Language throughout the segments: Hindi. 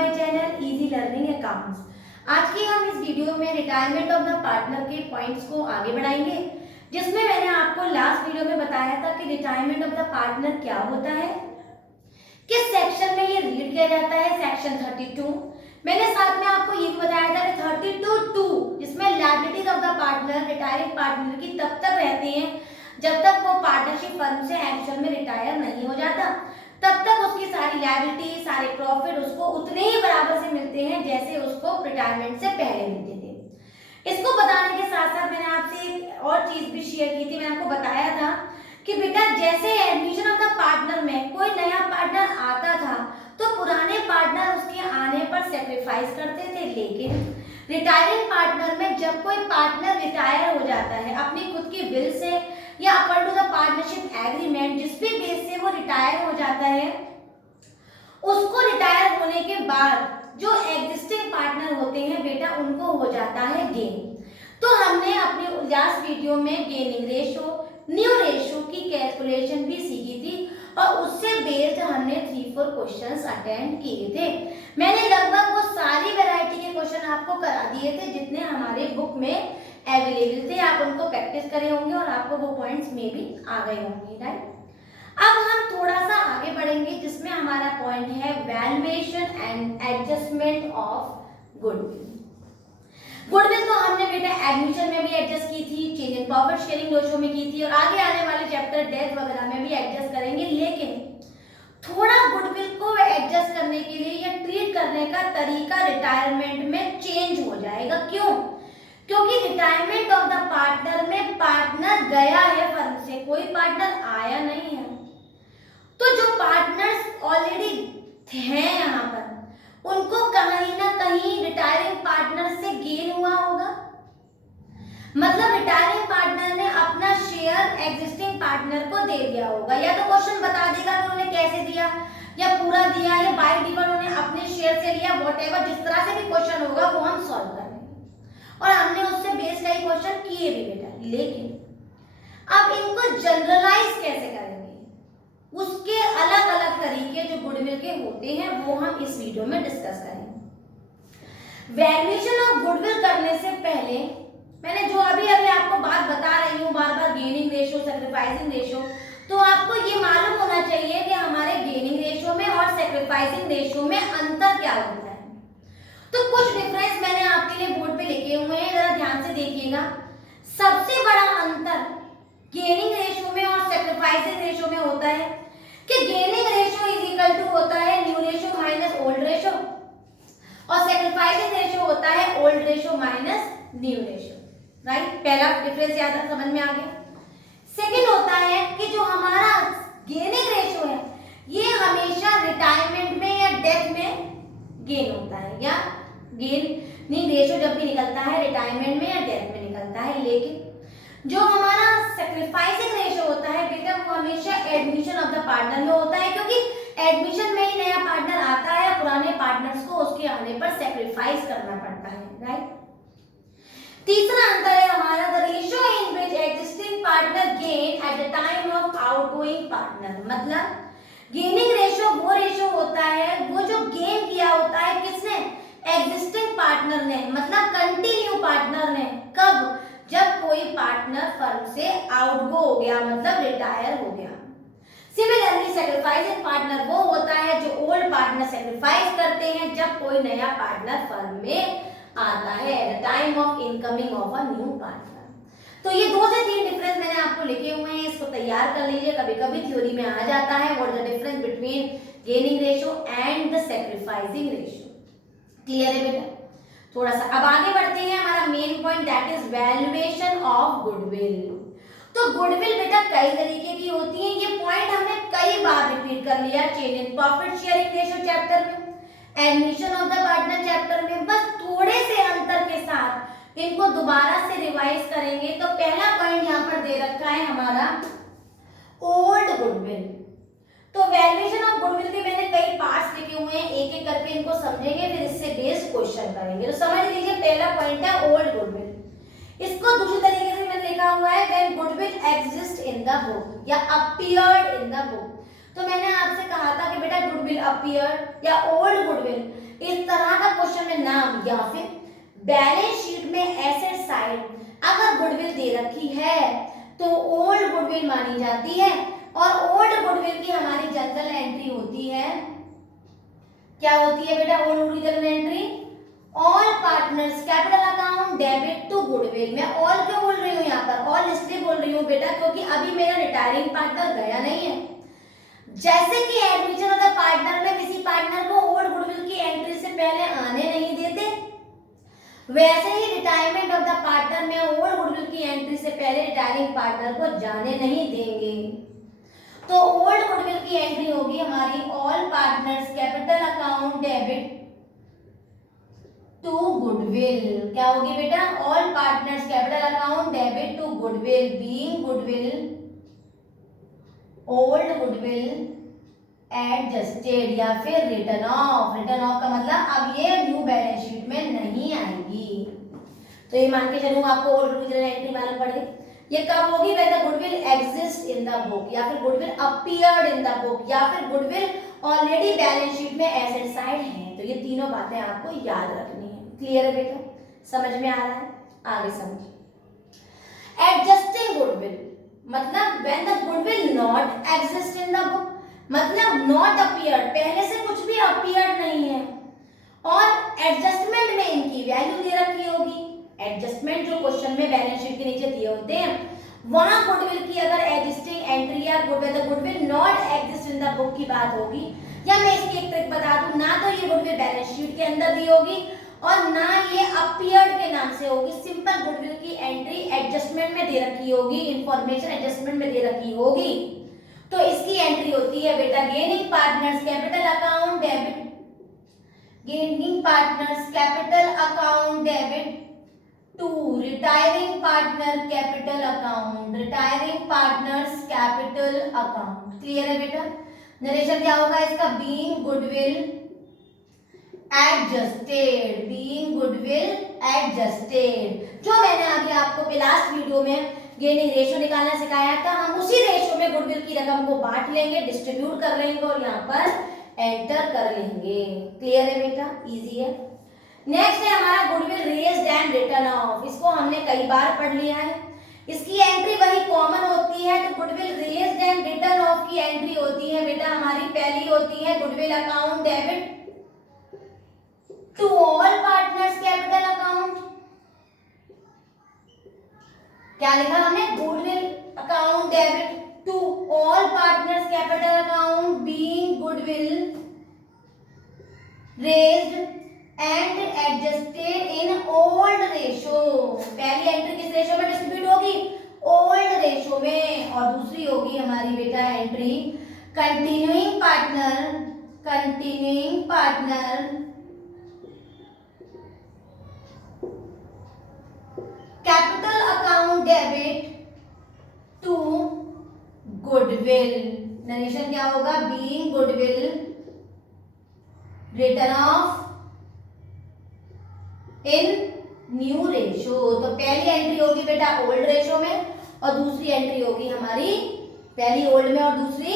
My channel easy learning accounts. आज की हम इस वीडियो में रिटायरमेंट ऑफ द पार्टनर के पॉइंट्स को आगे बढ़ाएंगे, जिसमें मैंने आपको लास्ट वीडियो में बताया था कि रिटायरमेंट ऑफ द पार्टनर क्या होता है, किस सेक्शन में ये रीड किया जाता है, सेक्शन 32। मैंने साथ में आपको ये भी बताया था कि 32(2) जिसमें liabilities of the partner, retiring partner की तब तक रहती हैं जब तक वो पार्टनरशिप फर्म से एक्चुअल में रिटायर नहीं हो जाता, तब तक उसकी सारी लायबिलिटी, सारे प्रॉफिट उसको उतने ही बराबर से मिलते हैं जैसे उसको रिटायरमेंट से पहले मिलते थे। इसको बताने के साथ साथ मैंने आपसे एक और चीज भी शेयर की थी। मैंने आपको बताया था कि बेटा जैसे एडमिशन ऑफ द पार्टनर में कोई नया पार्टनर आता था तो पुराने पार्टनर उसके आने पर सेक्रीफाइस करते थे, लेकिन रिटायरिंग पार्टनर में जब कोई पार्टनर रिटायर हो जाता है अपनी खुद की विल से या according to the partnership agreement, जिस भी बेस से वो रिटायर हो जाता है, उसको रिटायर होने के बाद जो एग्जिस्टिंग पार्टनर होते हैं बेटा उनको हो जाता है गेन। तो हमने अपने लास्ट वीडियो में गेनिंग रेशो, न्यू रेशो की कैलकुलेशन भी सीखी थी और उससे बेस्ड हमने 3-4 क्वेश्चंस अटेंड किए थे। मैंने लगभग वो सारी वैरायटी के क्वेश्चन आपको करा दिए थे जितने हमारे बुक में अवेलेबल थे। आप उनको प्रैक्टिस करे होंगे और आपको वो पॉइंट्स में भी आ गए होंगे, राइट। अब हम थोड़ा सा आगे बढ़ेंगे जिसमें हमारा पॉइंट है valuation and adjustment of goodwill. Goodwill तो हमने बेटा एडमिशन में भी एडजस्ट की थी, change in profit sharing ratio में की थी और आगे आने वाले चैप्टर डेथ वगैरह में भी एडजस्ट करेंगे। लेकिन थोड़ा गुडविल को एडजस्ट करने के लिए या ट्रीट करने का तरीका रिटायरमेंट में चेंज हो जाएगा। क्यों? क्योंकि रिटायरमेंट ऑफ द पार्टनर में पार्टनर गया है फर्म से, कोई पार्टनर आया नहीं है। तो जो पार्टनर्स ऑलरेडी हैं यहाँ पर उनको कहीं ना कहीं रिटायरिंग पार्टनर से गेन हुआ होगा। मतलब रिटायरिंग पार्टनर ने अपना शेयर एग्जिस्टिंग पार्टनर को दे दिया होगा, या तो क्वेश्चन बता देगा कि उन्होंने कैसे दिया, या पूरा दिया, या बाय डिफॉल्ट उन्होंने अपने शेयर से लिया, व्हाटएवर जिस तरह से भी क्वेश्चन होगा वो हम सॉल्व करेंगे और हमने उससे बेस कई क्वेश्चन किए भी बेटा। लेकिन अब इनको जनरलाइज कैसे करेंगे, उसके अलग अलग तरीके जो गुडविल के होते हैं वो हम इस वीडियो में डिस्कस करेंगे। वैल्यूएशन ऑफ गुडविल करने से पहले मैंने जो अभी आपको बात बता रही हूँ बार बार, गेनिंग रेशियो, सैक्रिफाइसिंग रेशियो, तो आपको ये मालूम होना चाहिए कि हमारे गेनिंग रेशियो में और सैक्रिफाइसिंग रेशियो में अंतर क्या होता है। तो कुछ डिफरेंस मैंने आपके लिए बोर्ड पे लिखे हुए हैं, जरा ध्यान से देखिएगा। सबसे बड़ा अंतर गेनिंग रेशियो में और सैक्रिफाइसिंग रेशियो में होता है कि gaining ratio is equal to होता है new ratio minus old ratio और सैक्रिफाइसिंग रेशियो होता है old ratio minus new ratio, right. पहला डिफरेंस याद है, समझ में आ गया। सेकंड होता है कि जो हमारा गेनिंग रेशियो है ये हमेशा रिटायरमेंट में या डेथ में गेन होता है, या गेनिंग रेशियो जब भी निकलता है रिटायरमेंट में या डेथ में निकलता है। लेकिन जो हमारा सैक्रिफाइसिंग रेशियो होता है बेटा वो हमेशा एडमिशन ऑफ द पार्टनर में होता है, क्योंकि एडमिशन में ही नया पार्टनर आता है, पुराने पार्टनर्स को उसके आने पर सैक्रिफाइस करना पड़ता है, राइट। तीसरा अंतर है हमारा the ratio in which existing partner gain at the time of outgoing partner. मतलब गेनिंग रेशियो वो रेशियो होता है वो जो गेन किया होता है किसने, एग्जिस्टिंग पार्टनर ने, मतलब कंटिन्यू पार्टनर ने। कब? जब कोई पार्टनर फर्म से आउटगो हो गया, मतलब रिटायर हो गया। सिमिलरली सैक्रिफाइसिंग पार्टनर वो होता है जो ओल्ड पार्टनर सैक्रिफाइस करते हैं जब कोई नया पार्टनर फर्म में आता है, the time of incoming of a new partner. तो ये 2 से 3 डिफरेंस मैंने आपको लिखे हुए हैं, इसको तैयार कर लीजिए। कभी कभी थ्योरी में आ जाता है what is the difference between gaining ratio and the sacrificing ratio. Clear है बेटा? थोड़ा सा अब आगे बढ़ते हैं, हमारा main point that is valuation of goodwill. तो गुडविल बेटा कई तरीके की होती है, ये पॉइंट हमने कई बार रिपीट कर लिया, change in profit sharing ratio chapter में, admission of the partner chapter में, बस थोड़े से अंतर के साथ इनको दोबारा से रिवाइज करेंगे। तो पहला पॉइंट यहाँ पर दे रखा है हमारा ओल्ड गुडविल। तो वैल्यूएशन ऑफ गुडविल के मैंने कई पार्ट्स लिखे हुए हैं, एक एक करके इनको समझेंगे, फिर इससे बेस्ड क्वेश्चन करेंगे। तो समझ लीजिए पहला पॉइंट है ओल्ड गुडविल। इसको दूसरी तरीके से मैंने लिखा हुआ है when goodwill exist in the book या अपीयर्ड इन द बुक। तो मैंने आपसे कहा था कि बेटा गुडविल अपीयर्ड या ओल्ड गुडविल इज या फिर बैलेंस शीट में एसेट साइड अगर गुडविल दे रखी है तो ओल्ड गुडविल मानी जाती है, और ओल्ड गुडविल की हमारी जनरल एंट्री होती है, क्या होती है बेटा old goodwill general entry? All partners capital account debit to goodwill. मैं ऑल क्यों बोल रही हूँ यहाँ पर? ऑल इसलिए बोल रही हूँ बेटा क्योंकि अभी मेरा रिटायरिंग पार्टनर गया नहीं है। जैसे कि एडमिशन ऑफ द पार्टनर में किसी पार्टनर को ओल्ड गुडविल की एंट्री से पहले आने नहीं देते, वैसे ही रिटायरमेंट ऑफ द पार्टनर में ओल्ड गुडविल की एंट्री से पहले रिटायरिंग पार्टनर को जाने नहीं देंगे। तो ओल्ड गुडविल की एंट्री होगी हमारी all partners capital account debit to goodwill. क्या होगी बेटा? All partners capital account debit to goodwill being goodwill old goodwill adjusted या फिर रिटर्न ऑफ। रिटर्न ऑफ का मतलब अब ये न्यू बैलेंस शीट में नहीं आएगी। तो ये मान के चलूं आपको ओल्ड गुडविल एंट्री मालूम पड़ गई। ये कब होगी? When the goodwill exist in the book, या फिर goodwill appeared in the book, या फिर गुडविल ऑलरेडी बैलेंस शीट में एसेट साइड है। तो ये तीनों बातें आपको याद रखनी है। क्लियर है बेटा? समझ में आ रहा है? आगे समझिए। एडजस्टिंग गुडविल मतलब when the goodwill not exist in the book, मतलब नॉट अपीयर्ड, पहले से कुछ भी अपीयर्ड नहीं है, और एडजस्टमेंट में इनकी वैल्यू दे रखी होगी। एडजस्टमेंट जो क्वेश्चन में बैलेंस शीट के नीचे दिए होते हैं, वहां गुडविल की अगर एग्जिस्टिंग एंट्री या goodwill not exist in the book की बात होगी, या मैं इसकी एक ट्रिक बता दूं, ना तो ये गुडविल बैलेंस शीट के अंदर दी होगी और ना ये अपीयर्ड के नाम से होगी। सिंपल गुडविल की एंट्री एडजस्टमेंट में दे रखी होगी, इंफॉर्मेशन एडजस्टमेंट में दे रखी होगी। तो इसकी एंट्री होती है बेटा gaining partners capital account debit, gaining partners capital account debit to retiring partner capital account, retiring partners capital account. Clear है बेटा? नरेशन क्या होगा इसका? Being goodwill adjusted, being goodwill adjusted. जो मैंने अभी आपको लास्ट वीडियो में गेनिंग रेशो निकालना सिखाया था, हम उसी रेशो में गुडविल की रकम को बांट लेंगे, डिस्ट्रीब्यूट कर लेंगे और यहाँ पर एंटर कर लेंगे। क्लियर है बेटा? इजी है। नेक्स्ट है हमारा goodwill raised and written of. इसको हमने कई बार पढ़ लिया है। इसकी एंट्री वही कॉमन होती है। तो goodwill raised and written off की एंट्री होती है बेटा हमारी, पहली होती है goodwill account debit to all partners capital account. क्या लिखा हमने? Goodwill account debit to all partners capital account being goodwill raised and adjusted in old ratio. पहली एंट्री किस रेशो में डिस्ट्रीब्यूट होगी? ओल्ड रेशो में। और दूसरी होगी हमारी बेटा entry continuing partner capital account debit to goodwill. Narration क्या होगा? Being goodwill return of in new ratio. तो पहली एंट्री होगी बेटा ओल्ड रेशो में और दूसरी एंट्री होगी हमारी पहली ओल्ड में और दूसरी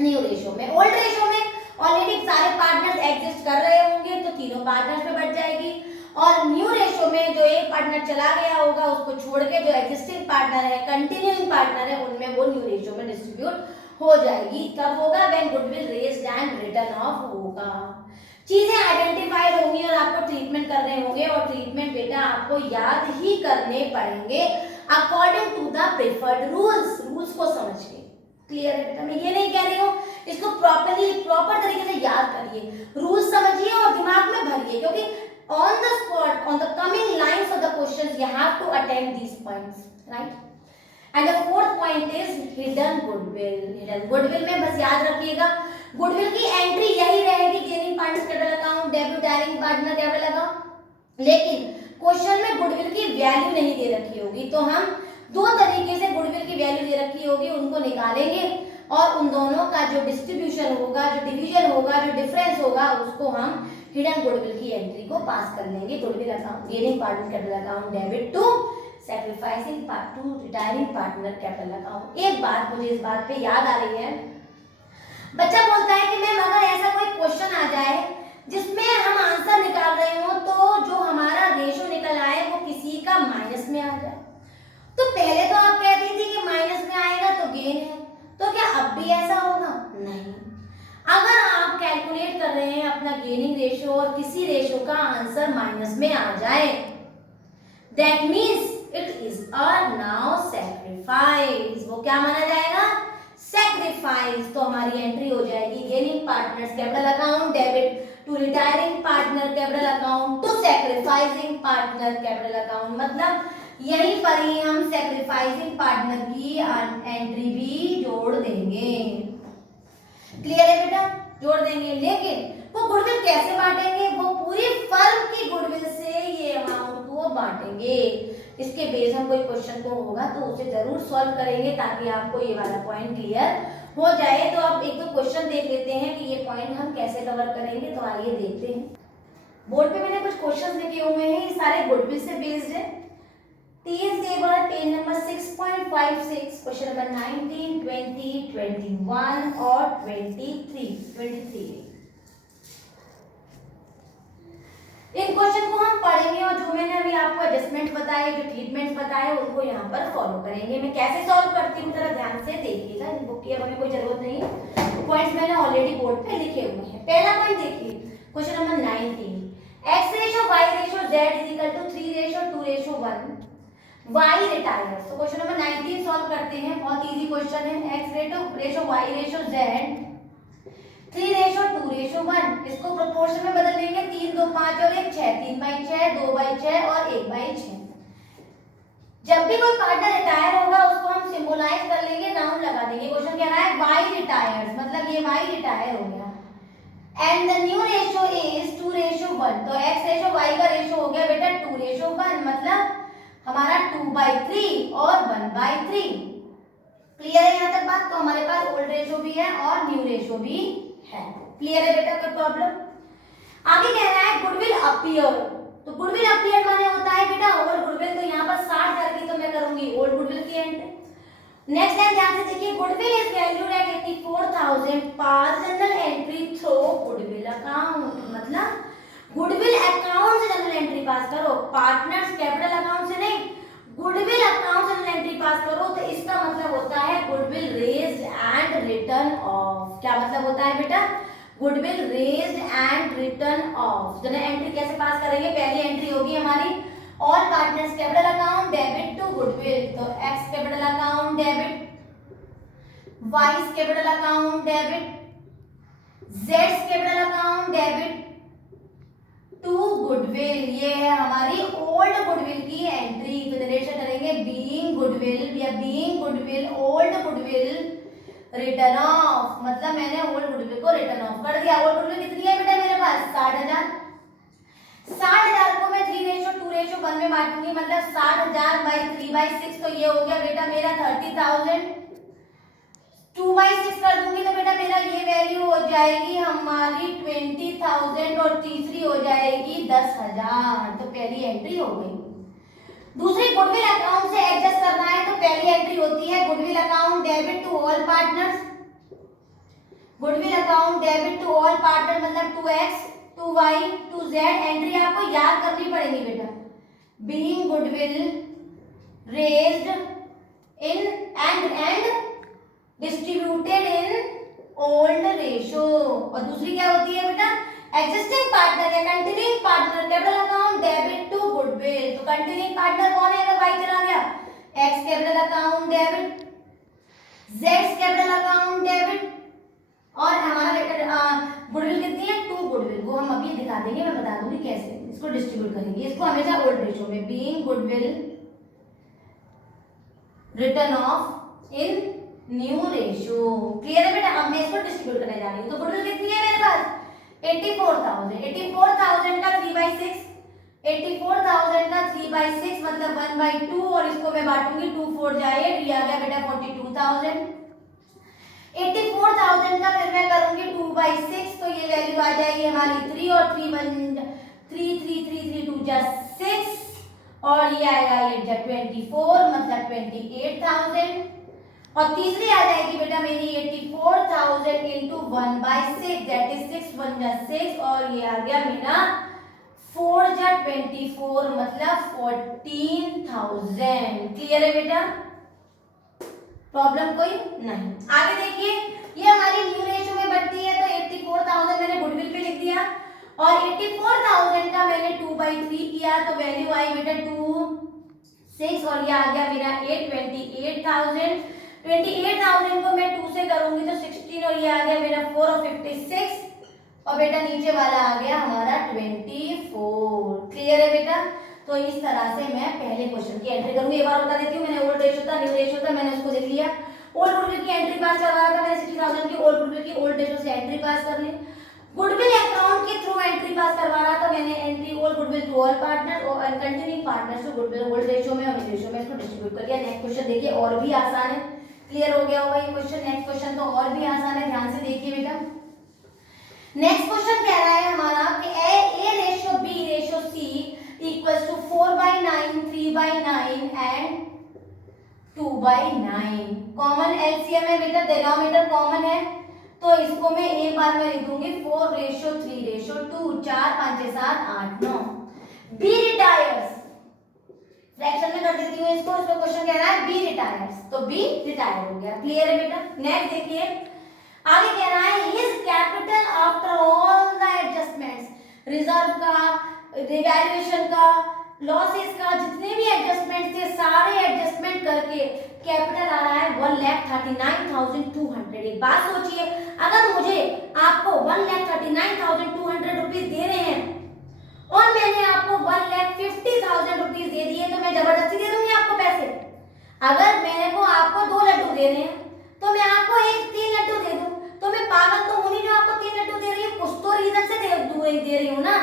न्यू रेशो में। ओल्ड रेशो में ऑलरेडी सारे पार्टनर्स एग्जिस्ट कर रहे होंगे तो तीनों पार्टनर्स में बढ़ जाएगी, और न्यू रेशो में जो एक पार्टनर चला गया होगा उसको छोड़ के जो एग्जिस्टिंग पार्टनर है, कंटिन्यूइंग पार्टनर है, उनमें वो न्यू रेशो में डिस्ट्रीब्यूट हो जाएगी। कब होगा? When goodwill raised and written of होगा। चीजें आइडेंटिफाइड होंगी और आपको ट्रीटमेंट करने होंगे, और ट्रीटमेंट बेटा आपको याद ही करने पड़ेंगे according to the preferred rules. Rules को समझ के। क्लियर है बेटा? मैं ये नहीं कह रही हूँ इसको प्रॉपर तरीके से याद करिए, रूल्स समझिए और दिमाग में भरिए, क्योंकि on the spot, on the coming lines of the questions, you have to attend these points, right? And the fourth point is hidden goodwill. Hidden goodwill में बस याद रखिएगा गुडविल की एंट्री यही रहेगी gaining partner capital account debit daring partner capital account, लेकिन क्वेश्चन में गुडविल की वैल्यू नहीं दे रखी होगी। तो हम दो तरीके से गुडविल की वैल्यू दे रखी होगी उनको निकालेंगे और उन दोनों का जो डिस्ट्रीब्यूशन होगा, जो डिवीजन होगा, जो डिफरेंस होगा, उसको हम हिडन गुडविल की एंट्री को पास कर लेंगे। Goodwill account gaining partner capital account debit to sacrificing part to retiring partner capital account. एक बात मुझे इस बात पे याद आ रही है, बच्चा बोलता है कि मैम अगर ऐसा कोई क्वेश्चन आ जाए जिसमें हम आंसर निकाल रहे हो तो भी ऐसा होगा? नहीं। अगर आप कैलकुलेट कर रहे हैं अपना गेनिंग रेशियो और किसी रेशियो का आंसर माइनस में आ जाए, that means it is a now sacrifice. वो क्या माना जाएगा? सैक्रिफाइस। तो हमारी एंट्री हो जाएगी gaining partners capital account debit to retiring partner capital account to sacrificing partner capital account. मतलब यहीं पर ही हम सैक्रिफाइसिंग पार्टनर की एंट्री भी जोड़ देंगे। क्लियर है बेटा? जोड़ देंगे। लेकिन वो गुडविल कैसे बांटेंगे? वो पूरी फर्म की गुडविल से ये अमाउंट को बांटेंगे। इसके बेस हम कोई क्वेश्चन को होगा तो उसे जरूर सॉल्व करेंगे ताकि आपको ये वाला पॉइंट क्लियर हो जाए। तो अब एक दो क्वेश्चन देख लेते हैं कि ये पॉइंट हम कैसे कवर करेंगे। तो आइए देखते हैं। बोर्ड पे मैंने कुछ क्वेश्चन लिखे हुए हैं, ये सारे गुडविल से बेस्ड है। 30 के बाद पेज नंबर 6.56, क्वेश्चन नंबर 19, 20, 21 और 23। इन क्वेश्चन को हम पढ़ेंगे और जो मैंने अभी आपको एडजस्टमेंट बताए, जो ट्रीटमेंट बताए, उनको यहाँ पर फॉलो करेंगे। मैं कैसे सॉल्व करती हूँ जरा ध्यान से देखिएगा। इन बुक की अब हमें कोई जरूरत नहीं है, पॉइंट्स मैंने ऑलरेडी बोर्ड पे लिखे हुए हैं। पहला पॉइंट देखिए, question number 19, x ratio y ratio z is equal to 3 ratio 2 ratio 1 y retires. तो क्वेश्चन नंबर 19 सॉल्व करते हैं। बहुत इजी क्वेश्चन है। x ratio y ratio z 3 ratio 2 ratio 1, इसको प्रोपोर्शन में बदल लेंगे। 3 2 5 और 1 6, 3/6, 2/6 और 1/6। जब भी कोई पार्टनर रिटायर होगा उसको हम सिंबलाइज कर लेंगे, राउंड लगा देंगे। क्वेश्चन कह रहा है y रिटायर्स, मतलब ये y रिटायर हो गया। And the new ratio is 2 ratio 1। तो x रेशो y का रेशो हो गया बेटा 2 रेशो 1, मतलब हमारा 2/3 और 1/3। क्लियर है यहाँ तक बात? तो हमारे पास ओल्ड रेशो भी है और न्यू रेशो भी है। क्लियर है बेटा? कोई प्रॉब्लम? आगे कह रहा है गुडविल अपीयर। तो गुडविल अपीयर माने होता है बेटा ओल्ड गुडविल। तो यहाँ पर 60,000 की तो मैं करूंगी ओल्ड गुडविल की एंट्री। नेक्स्ट लाइन ध्यान से देखिए, goodwill is valued at 84,000 pass general entry through goodwill account. मतलब गुडविल अकाउंट से जनरल एंट्री पास करो, पार्टनर्स कैपिटल अकाउंट से नहीं, गुडविल अकाउंट से जनरल एंट्री पास करो। तो इसका मतलब होता है goodwill raised and written of. क्या मतलब होता है बेटा? Goodwill raised and written of. General entry कैसे पास करेंगे? पहली एंट्री होगी हमारी all partners capital account debit to goodwill. तो X capital account debit, Y capital account debit, Z capital account debit to goodwill. ये है हमारी ओल्ड गुडविल की एंट्री। तो जनरेशन करेंगे बीइंग गुडविल या being goodwill old goodwill return of. मतलब मैंने ओल्ड गुडविल को रिटर्न ऑफ कर दिया। ओल्ड गुडविल कितनी है बेटा मेरे पास? 60,000। 60,000 को मैं 3 रेशो 2 रेशो 1 में बांटूंगी, मतलब 60,000 बाई 3/6। तो ये हो गया बेटा मेरा 30,000। 2/6 कर दूंगी तो बेटा मेरा ये वैल्यू हो जाएगी हमारी 20,000 और तीसरी हो जाएगी 10,000। तो पहली एंट्री हो गई। दूसरी गुडविल अकाउंट से एडजस्ट करना है तो पहली एंट्री होती है goodwill account debit to all partners. Goodwill account debit to all partner मतलब 2x 2y 2z। एंट्री आपको याद करनी पड़ेगी बेटा। Being goodwill raised in and distributed in old ratio. और दूसरी क्या होती है बेटा? एग्जिस्टिंग पार्टनर या continuing partner capital account debit to goodwill. तो कंटिन्यूइंग पार्टनर कौन है अगर y चला गया? x capital account debit, z capital account debit और हमारा गुडविल कितनी है? 2 गुडविल। वो हम अभी दिखा देंगे, मैं बता दूंगी कैसे इसको डिस्ट्रीब्यूट करेंगे। इसको हमेशा ओल्ड रेशो में being goodwill return of in new ratio. Clear है बेटा? अब मैं इसको डिस्ट्रीब्यूट करने जा रही हूँ। तो गुडविल कितनी है मेरे पास? 84,000। 84,000 का 3/6, 84,000 का 3/6 मतलब 1/2 और इसको मैं बांटूंगी 2 4 जाए, ये आ गया बेटा 42,000। 84,000 का फिर मैं करूंगी 2/6 तो ये वैल्यू आ जाएगी हमारी 3 और 3 2 जा 6 और ये आएगा 8 जा 24 मतलब 28,000। और तीसरी आ जाएगी बेटा मेरी 84,000 इंटू 1/6 दैट इज 6 1 जा 6 और ये आ गया मेरा 4 जा 24 मतलब 14,000। क्लियर है बेटा? प्रॉब्लम कोई नहीं। आगे देखिए, ये हमारी न्यू रेशियो में बढ़ती है, तो 84,000 मैंने गुडविल पे लिख दिया और 84,000 का मैंने 2/3 किया, तो वैल्यू आई बेटा 2 6 और ये आ गया मेरा 28,000। 28,000 को मैं 2 से करूंगी तो 16 और ये आ गया मेरा 4 और 56 और बेटा नीचे वाला आ गया हमारा 24। क्लियर है बेटा? तो इस तरह से मैं पहले क्वेश्चन की एंट्री करूंगी। एक बार बता देती हूँ, मैंने ओल्ड रेशियो था, न्यू रेशियो था, मैंने उसको लिख लिया। ओल्ड गुडविल की एंट्री पास करवाया था मैंने 60,000 की, ओल्ड गुडविल की ओल्ड रेशियो से एंट्री पास कर ली। गुडविल अकाउंट के थ्रू एंट्री पास करवा रहा था मैंने, entry old goodwill to all partner और continuing partners to goodwill old ratio में और न्यू रेशियो में इसको डिस्ट्रीब्यूट कर दिया। नेक्स्ट क्वेश्चन देखिए, और भी आसान है। क्लियर हो गया होगा ये क्वेश्चन? नेक्स्ट क्वेश्चन तो और भी आसान है, ध्यान से देखिए बेटा। नेक्स्ट क्वेश्चन कह रहा है हमारा कि a ratio b ratio c equals to 4/9, 3/9 and 2/9। Common LCM है बेटा, डिनोमिनेटर कॉमन है, तो इसको मैं एक बार में लिख दूंगी 4:3:2, 4 5 6 7 8 9। b रिटायर्स, फ्रैक्शन में कर देती हूँ इसको। इसमें क्वेश्चन कह रहा है b रिटायर्स, तो b रिटायर हो गया। क्लियर है बेटा? नेक्स्ट देखिए, आगे कह रहा है his capital after all the adjustments, reserve का, रिवैल्यूएशन का, लॉसेस का, जितने भी एडजस्टमेंट थे सारे एडजस्टमेंट करके कैपिटल आ रहा है 1,39,200। एक बात सोचिए, अगर मुझे आपको 1,39,200 रुपीज दे रहे हैं और मैंने आपको 1,50,000 रुपीज दे दिए, तो मैं जबरदस्ती दे दूंगी आपको पैसे? अगर मैंने को आपको 2 लड्डू दे रहे हैं तो मैं आपको 3 लड्डू दे दूं, तो मैं पागल तो हूं नहीं जो आपको 3 लड्डू दे रही हूँ, कुछ तो रीजन से दे रही हूँ ना।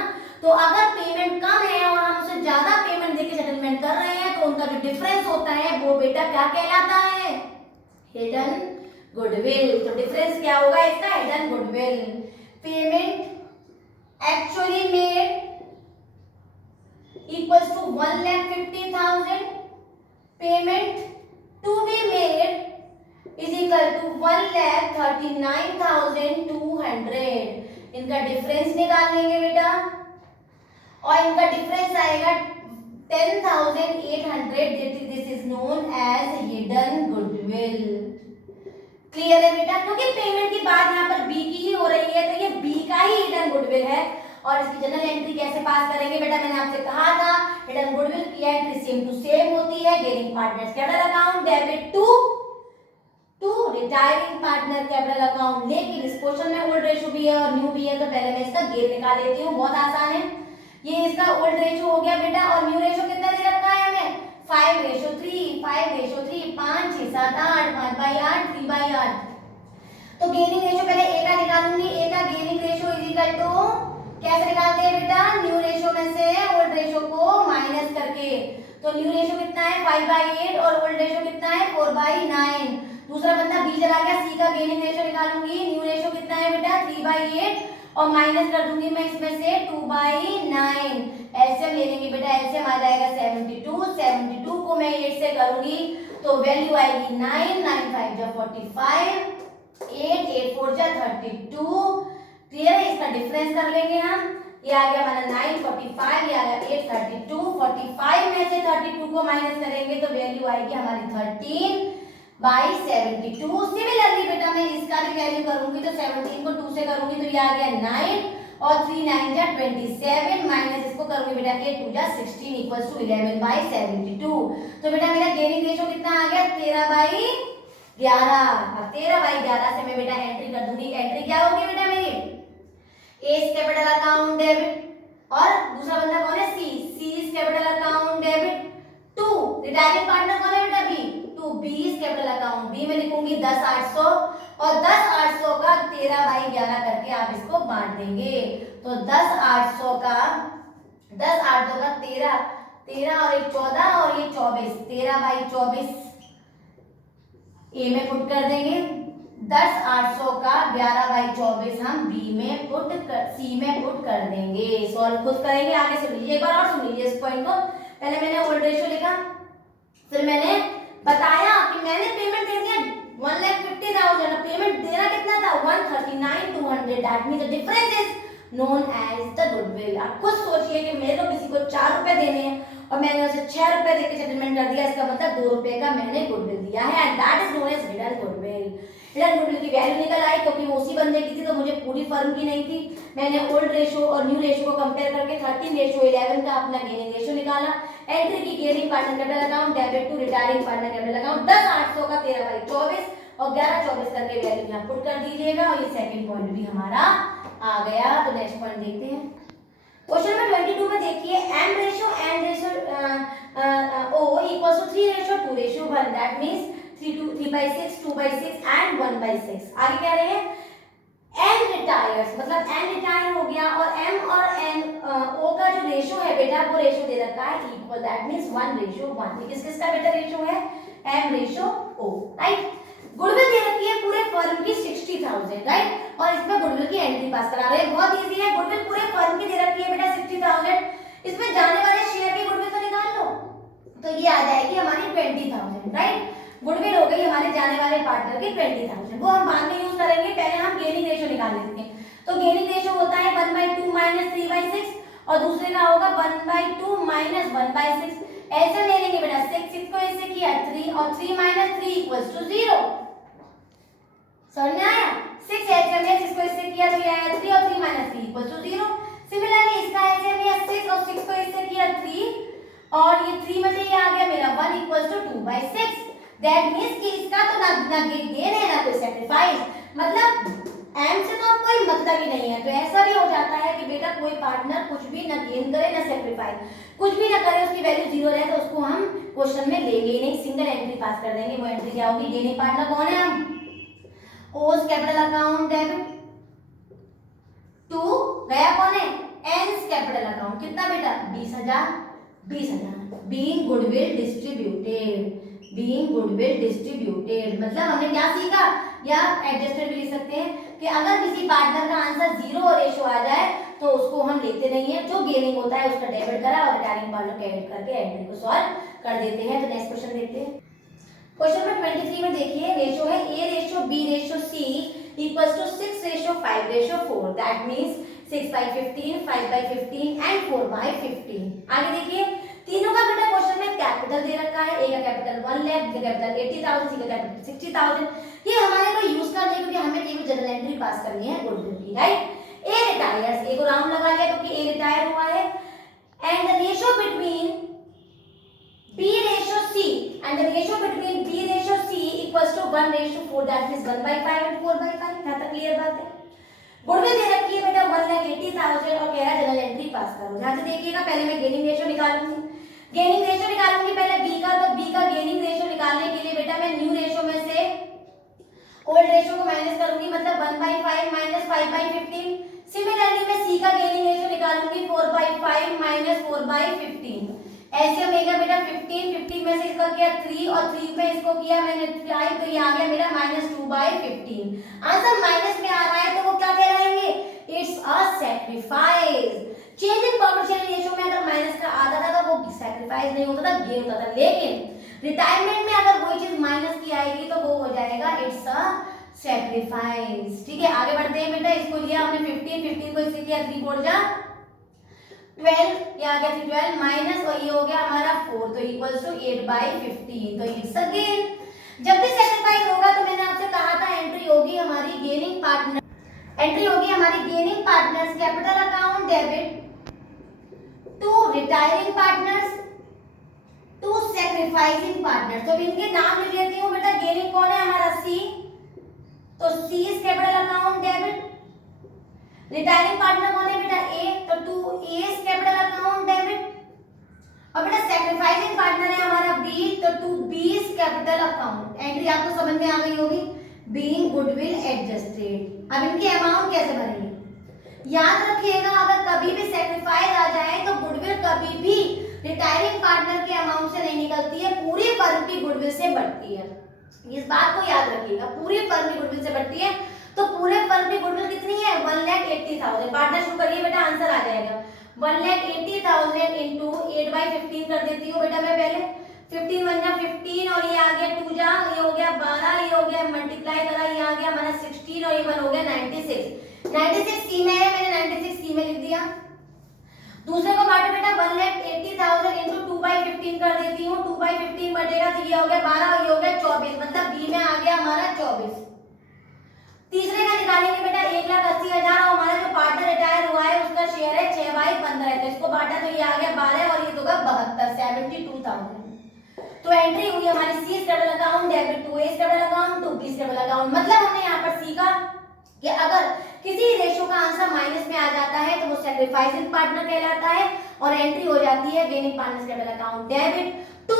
तो अगर पेमेंट कम है और हम उसे ज्यादा पेमेंट देके सेटलमेंट कर रहे हैं, तो उनका जो डिफरेंस होता है वो बेटा क्या कहलाता है? Hidden goodwill. तो डिफरेंस क्या होगा इसका? Hidden goodwill. Payment actually made equals to 1,50,000, payment to be made is equal to 1,39,200। इनका डिफरेंस निकाल लेंगे बेटा और इनका डिफरेंस आएगा 10,800। This is known as hidden goodwill. Clear है बेटा? क्योंकि पेमेंट की बात यहाँ पर बी की ही हो रही है, तो ये बी का ही हिडन गुडविल है। और इसकी जनरल एंट्री कैसे पास करेंगे बेटा? मैंने आपसे कहा था हिडन गुडविल की एंट्री सेम टू सेम होती है। Gaining partners capital account debit to retiring partner capital account. लेकिन इस क्वेश्चन में ओल्ड रेशियो भी है और न्यू भी है, तो पहले मैं इसका गेन निकाल लेती हूँ। बहुत आसान है, ये इसका ओल्ड रेशियो हो गया बेटा और न्यू रेशियो कितना दे रखा है हमें? 5:3, 5:3, 5 6 7 8, 5/8, 3/8। तो गेनिंग रेशियो पहले ए का निकालूंगी। ए का gaining ratio is equal to, कैसे निकालते हैं बेटा? न्यू रेशियो में से ओल्ड रेशियो को माइनस करके। तो न्यू रेशियो कितना है? 5/8 और ओल्ड रेशियो कितना है? 4/9। दूसरा बंदा बी चला गया, सी का गेनिंग रेशियो निकालूंगी। न्यू रेशियो कितना है बेटा? 3/8 और माइनस कर दूंगी मैं इसमें से 2/9। एलसीएम ले लेंगे बेटा, एलसीएम आ जाएगा 72। 72 को मैं 8 से करूंगी तो वैल्यू आएगी 9, 9 5 जा 45, 8 8 4 जा 32। क्लियर है? इसका डिफरेंस कर लेंगे हम। ये आ गया हमारा 9 45, ये आ गया 8 32। 45 में से 32 को माइनस करेंगे तो वैल्यू आएगी हमारी 13/72। सिमिलरली बेटा मैं इसका भी वैल्यू करूंगी तो 17 को 2 से करूंगी तो ये आ गया 9 और 3 9 जा 27 माइनस इसको करूंगी बेटा 8 2 जा 16 इक्वल्स टू 11/72। तो बेटा मेरा गेनिंग रेशियो कितना आ गया? 13/11। अब 13/11 से मैं बेटा एंट्री कर दूंगी। एंट्री क्या होगी बेटा मेरी? ए कैपिटल अकाउंट डेबिट और दूसरा बंदा कौन है? C. C capital account debit to retiring partner कौन है बेटा? B. To B capital account. B में लिखूंगी 10,800 और 10,800 का 13/11 करके आप इसको बांट देंगे। तो 10,800 का 10,800 का 13, 13 और 1 14 और ये 24, 13/24 ए में पुट कर देंगे। 10,800 का 11/24 हम बी में पुट कर, सी में पुट कर देंगे। सॉल्व खुद करेंगे। आगे सुन लीजिए, एक बार और सुन लीजिए इस पॉइंट को। पहले मैंने ओल्ड रेशियो लिखा, फिर मैंने बताया कि मैंने पेमेंट दे दिया 1,50,000। पेमेंट देना कितना था? 1,39,200। That means the difference is known as the goodwill. आप खुद सोचिए कि मेरे को किसी को 4 रुपए देने हैं और मैंने उसे 6 रुपए देकर सेटलमेंट कर दिया, इसका मतलब 2 रुपए का मैंने गुडविल दिया है and that is known as return goodwill. Return goodwill की वैल्यू निकल आई क्योंकि वो उसी बंदे की थी तो मुझे पूरी फर्म की नहीं थी। मैंने ओल्ड रेशो और न्यू रेशो को कंपेयर करके 13:11 का अपना गेनिंग रेशो निकाला। एंट्री की gaining partner capital account debit to retiring partner capital account 10,800 का 13/24 और 11/24 करके वैल्यू यहाँ पुट कर दीजिएगा और ये सेकंड पॉइंट भी हमारा आ गया। तो नेक्स्ट पॉइंट देखते हैं। क्वेश्चन नंबर 22 में देखिए m ratio n ratio o equals to 3:2:1 that means 3/6 2/6 and 1/6। आगे कह रहे हैं n रिटायर्स मतलब n रिटायर हो गया और m और n o का जो रेशो है बेटा वो रेशो दे रखा है इक्वल दैट मींस 1:1। ये किस का बेटा रेशो है m ratio o right. Goodwill दे रखी है पूरे फर्म की 60,000 राइट और इसमें गुडविल की एंट्री पास करा रहे हैं। बहुत इजी है, गुडविल पूरे फर्म की दे रखी है बेटा 60,000, इसमें जाने वाले शेयर की गुडविल तो निकाल लो तो ये आ जाएगी हमारी 20,000 राइट। गुडविल हो गई हमारे जाने वाले पार्टनर की 20,000, वो हम बाद में यूज करेंगे, पहले हम गेनिंग रेशो निकाल लेते हैं। तो गेनिंग रेशो होता है 1/2 माइनस 3/6 और दूसरे का होगा 1/2 माइनस 1/6। ऐसे ले लेंगे बेटा 6 को इससे किया 3 और 3 माइनस 3 इक्वल्स टू 0। समझ में आया? 6 ऐसे में इसको इससे किया तो ये आया 3 और 3 माइनस 3 इक्वल्स टू 0। सिमिलरली इसका ऐसे में 6 और 6 को इससे किया 3 और ये 3 में से ये आ गया मेरा 1 इक्वल्स टू 2/6। दैट मींस कि इसका तो ना गेन है ना कोई सैक्रिफाइस, मतलब m से तो कोई मतलब ही नहीं है। तो ऐसा भी हो जाता है कि बेटा कोई पार्टनर कुछ भी ना गेन करे ना सैक्रिफाइस, कुछ भी ना करे, उसकी वैल्यू 0 रहे तो उसको हम क्वेश्चन में लेंगे ही नहीं, सिंगल एंट्री पास कर देंगे। वो एंट्री क्या होगी? गेनिंग पार्टनर कौन है? हम ओस कैपिटल अकाउंट डेबिट टू गया कौन है? एंस कैपिटल अकाउंट कितना बेटा? 20,000 being goodwill distributed. Being goodwill distributed मतलब हमने क्या सीखा या एडजस्टेड भी लिख सकते हैं कि अगर किसी पार्टनर का आंसर 0 रेशो आ जाए तो उसको हम लेते नहीं है, जो गेनिंग होता है उसका डेबिट करा और रिटायरिंग पार्टनर क्रेडिट करके एंट्री को सॉल्व कर देते हैं। तो नेक्स्ट क्वेश्चन देखते हैं। क्वेश्चन नंबर 23 में देखिए रेशो है a ratio b ratio c equals to 6 ratio 5 ratio 4 that means 6/15 5/15 and 4/15। आगे देखिए तीनों का बेटा क्वेश्चन में कैपिटल दे रखा है, a का कैपिटल 1 लाख, b का कैपिटल 80,000, c का कैपिटल 60,000। ये हमारे को यूज करने क्योंकि हमें केवल जनरल एंट्री पास करनी है गुडविल की राइट। a रिटायर्स, a को राउंड लगा लिया क्योंकि a रिटायर हुआ है and the ratio between b ratio c and the ratio between b ratio c equals to 1:4 that means 1/5 and 4/5। यहाँ तक क्लियर बात है। गुडविल दे रखी है बेटा 1,80,000 और कह रहा है जनरल एंट्री पास करो। ध्यान से देखिएगा, पहले मैं गेनिंग रेशो निकालूंगी, गेनिंग रेशो निकालूंगी पहले b का। तो b का गेनिंग रेशो निकालने के लिए बेटा मैं न्यू रेशो में से ओल्ड रेशो को माइनस करूंगी, मतलब 1/5 माइनस 5/15। सिमिलरली मैं c का गेनिंग रेशो निकालूंगी 4/5 माइनस 4/15। ऐसे होगा बेटा 15 में से इसका किया 3 और 3 में इसको किया मैंने 5 तो ये आ गया मेरा -2/15। आंसर माइनस में आ रहा है तो वो क्या कहलाएंगे? It's a sacrifice. Change in commercial ratio में अगर माइनस का आता था तो वो सैक्रिफाइस नहीं होता था, गेन होता था। लेकिन रिटायरमेंट में अगर कोई चीज माइनस की आएगी तो वो हो जाएगा इट्स अ सैक्रिफाइस। ठीक है, आगे बढ़ते हैं बेटा। इसको लिया हमने 15 को इससे किया 3 बोल जा 12, ये आ गया 12 माइनस और ये हो गया हमारा 4 तो इक्वल्स टू 8/15। तो इट्स अगेन जब भी सैक्रिफाइस होगा तो मैंने आपसे कहा था एंट्री होगी हमारी गेनिंग पार्टनर, एंट्री होगी हमारी gaining partners capital account debit to retiring partners to sacrificing partners. तो इनके नाम लिख लेती हूँ बेटा। गेनिंग कौन है? हमारा सी, तो C is capital account debit. Retiring partner कौन है बेटा? ए, तो 2 एस कैपिटल अकाउंट डेबिट। और बेटा सैक्रिफाइसिंग पार्टनर है हमारा बी, तो 2 बीस कैपिटल अकाउंट। एंट्री आपको समझ में आ गई होगी, बीइंग गुडविल एडजस्टेड। अब इनके अमाउंट कैसे भरेंगे? याद रखिएगा अगर कभी भी सैक्रिफाइस आ जाए तो गुडविल कभी भी रिटायरिंग पार्टनर के अमाउंट से नहीं निकलती है, पूरी फर्म की गुडविल से बढ़ती है। इस बात को याद रखिएगा, पूरी फर्म की गुडविल से बढ़ती है। तो पूरे फर्म की गुडविल कितनी है? 1,80,000। पार्टनर शुरू करिए बेटा, आंसर आ जाएगा 1,80,000 इंटू 8/15 कर देती हूँ बेटा मैं पहले। 15 1 जा 15 और ये आ गया 2 जा, ये हो गया 12, ये हो गया मल्टीप्लाई करा, ये आ गया हमारा 16 और ये 1 हो गया 96। 96 सी में है, मैंने 96 सी में लिख दिया। दूसरे को बांटो बेटा 1,80,000 इंटू 2/15 कर देती हूँ। 2/15 बटेगा तो ये हो गया 12 और ये हो गया 24, मतलब बी में आ गया हमारा 24। तीसरे का निकालेंगे बेटा 1,80,000 और हमारा जो पार्टनर रिटायर हुआ है उसका शेयर है 6/15 है, तो इसको बांटा तो ये आ गया 12 और ये तो होगा 72, 72,000। तो एंट्री हुई हमारी C stable account debit to A stable account to B stable account. मतलब हमने यहाँ पर सीखा कि अगर किसी रेशो का आंसर माइनस में आ जाता है तो वो सैक्रिफाइसिंग पार्टनर कहलाता है और एंट्री हो जाती है gaining partner stable account debit to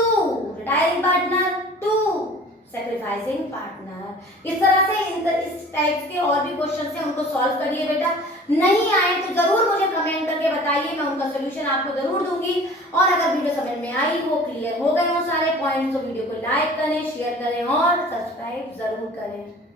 retiring partner to sacrificing partner. इस तरह से इस टाइप के और भी क्वेश्चन है उनको सॉल्व करिए बेटा। नहीं आए तो जरूर मुझे कमेंट करके बताइए, मैं उनका सोल्यूशन आपको जरूर दूंगी। और अगर वीडियो समझ में आई हो, क्लियर हो गए हो सारे पॉइंट्स, तो वीडियो को लाइक करें, शेयर करें और सब्सक्राइब जरूर करें।